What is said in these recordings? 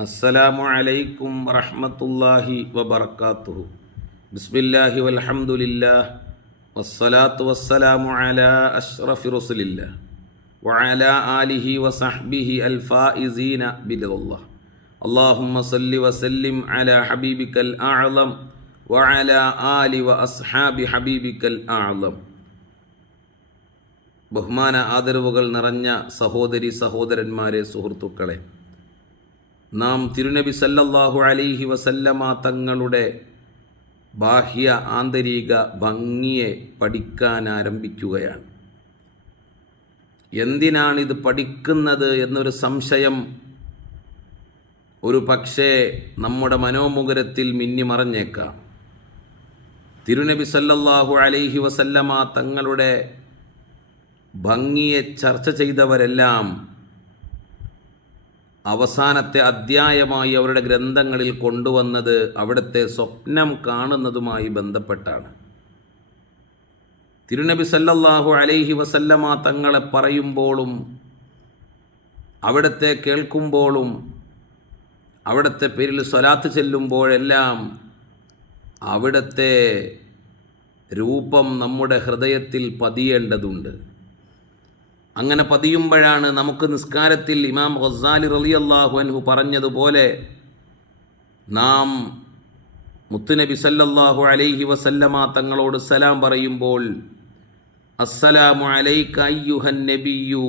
അസ്സലാമു അലൈക്കും വറഹ്മത്തുള്ളാഹി വബറകാതുഹു ബിസ്മില്ലാഹി വൽഹംദുലില്ലാ വസ്സലാത്തു വസ്സലാമു അലാ അഷ്റഫി റസുലില്ലാഹ് വഅലാ ആലിഹി വസഹ്ബിഹി അൽഫായിസീന ബിറല്ലാഹ് അല്ലാഹുമ്മ സല്ലി വസല്ലിം അലാ ഹബീബിക്കൽ അഅലം വഅലാ ആലി വഅസ്ഹാബി ഹബീബിക്കൽ അഅലം. ബഹുമാന ആദരവുകൾ നിറഞ്ഞ സഹോദരി സഹോദരന്മാരെ സുഹൃത്തുക്കളെ നാം തിരുനബി സല്ലല്ലാഹു അലൈഹി വസല്ലമ തങ്ങളുടെ ബാഹ്യ ആന്തരിക ഭംഗിയെ പഠിക്കാൻ ആരംഭിക്കുകയാണ്. എന്തിനാണിത് പഠിക്കുന്നത് എന്നൊരു സംശയം ഒരു പക്ഷേ നമ്മുടെ മനോമുഖരത്തിൽ മിന്നിമറഞ്ഞേക്കാം തിരുനബി സല്ലല്ലാഹു അലൈഹി വസല്ലമ തങ്ങളുടെ ഭംഗിയെ ചർച്ച ചെയ്തവരെല്ലാം അവസാനത്തെ അധ്യായമായി അവരുടെ ഗ്രന്ഥങ്ങളിൽ കൊണ്ടുവന്നത് അവിടുത്തെ സ്വപ്നം കാണുന്നതുമായി ബന്ധപ്പെട്ടാണ്. തിരുനബി സല്ലല്ലാഹു അലൈഹി വസല്ലമ തങ്ങളെ പറയുമ്പോഴും അവിടുത്തെ കേൾക്കുമ്പോഴും അവിടുത്തെ പേരിൽ സ്വലാത്ത് ചെല്ലുമ്പോഴെല്ലാം അവിടുത്തെ രൂപം നമ്മുടെ ഹൃദയത്തിൽ പതിയേണ്ടതുണ്ട്. അങ്ങനെ പതിയുമ്പോഴാണ് നമുക്ക് നിസ്കാരത്തിൽ ഇമാം ഖസാലി അള്ളാഹു അൻഹു പറഞ്ഞതുപോലെ നാം മുത്തുനബി സല്ലല്ലാഹു അലൈഹി വസല്ലമ തങ്ങളോട് സലാം പറയുമ്പോൾ അസ്സലാമു അലൈക അയ്യുഹൻ നബിയു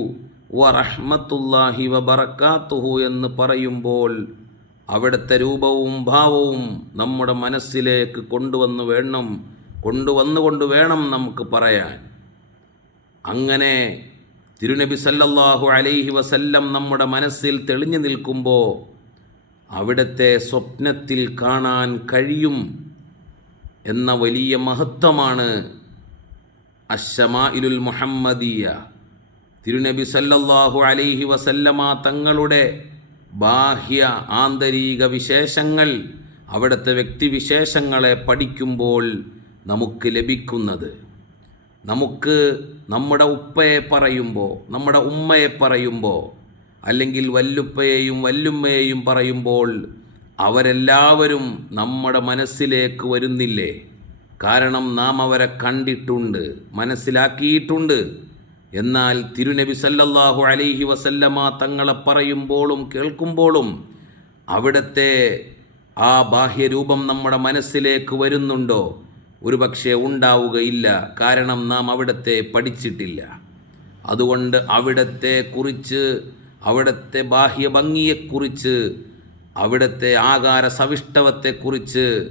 വബറകാതുഹു എന്ന് പറയുമ്പോൾ അവിടുത്തെ രൂപവും ഭാവവും നമ്മുടെ മനസ്സിലേക്ക് കൊണ്ടുവന്ന് വേണം കൊണ്ടുവന്നുകൊണ്ട് വേണം നമുക്ക് പറയാൻ. അങ്ങനെ തിരുനബി സല്ലല്ലാഹു അലൈഹി വസല്ലം നമ്മുടെ മനസ്സിൽ തെളിഞ്ഞു നിൽക്കുമ്പോൾ അവിടുത്തെ സ്വപ്നത്തിൽ കാണാൻ കഴിയും എന്ന വലിയ മഹത്വമാണ് അഷമാഇലുൽ മുഹമ്മദിയ. തിരുനബി സല്ലല്ലാഹു അലൈഹി വസല്ലമ തങ്ങളുടെ ബാഹ്യ ആന്തരിക വിശേഷങ്ങൾ അവിടുത്തെ വ്യക്തിവിശേഷങ്ങളെ പഠിക്കുമ്പോൾ നമുക്ക് ലഭിക്കുന്നത്. നമുക്ക് നമ്മുടെ ഉപ്പയെ പറയുമ്പോൾ നമ്മുടെ ഉമ്മയെ പറയുമ്പോൾ അല്ലെങ്കിൽ വല്ലുപ്പയെയും വല്ലുമ്മയെയും പറയുമ്പോൾ അവരെല്ലാവരും നമ്മുടെ മനസ്സിലേക്ക് വരുന്നില്ലേ? കാരണം നാം അവരെ കണ്ടിട്ടുണ്ട് മനസ്സിലാക്കിയിട്ടുണ്ട്. എന്നാൽ തിരുനബി സല്ലല്ലാഹു അലൈഹി വസല്ലമ തങ്ങളെ പറയുമ്പോഴും കേൾക്കുമ്പോഴും അവിടുത്തെ ആ ബാഹ്യരൂപം നമ്മുടെ മനസ്സിലേക്ക് വരുന്നുണ്ടോ? ഒരു പക്ഷേ ഉണ്ടാവുകയില്ല. കാരണം നാം അവിടത്തെ പഠിച്ചിട്ടില്ല. അതുകൊണ്ട് അവിടത്തെ കുറിച്ച് അവിടുത്തെ ബാഹ്യ ഭംഗിയെക്കുറിച്ച് അവിടുത്തെ ആകാര സവിഷ്ടവത്തെക്കുറിച്ച്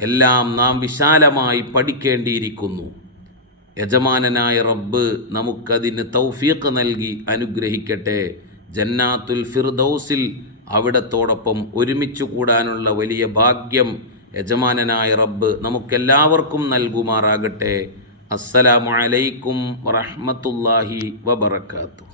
എല്ലാം നാം വിശാലമായി പഠിക്കേണ്ടിയിരിക്കുന്നു. യജമാനനായ റബ്ബ് നമുക്കതിന് തൗഫീഖ് നൽകി അനുഗ്രഹിക്കട്ടെ. ജന്നാത്തുൽ ഫിർദൗസിൽ അവിടത്തോടൊപ്പം ഒരുമിച്ച് കൂടാനുള്ള വലിയ ഭാഗ്യം യജമാനനായ റബ്ബ് നമുക്കെല്ലാവർക്കും നൽകുമാറാകട്ടെ. അസ്സലാമു അലൈക്കും വറഹ്മത്തുള്ളാഹി വബറകാതുഹു.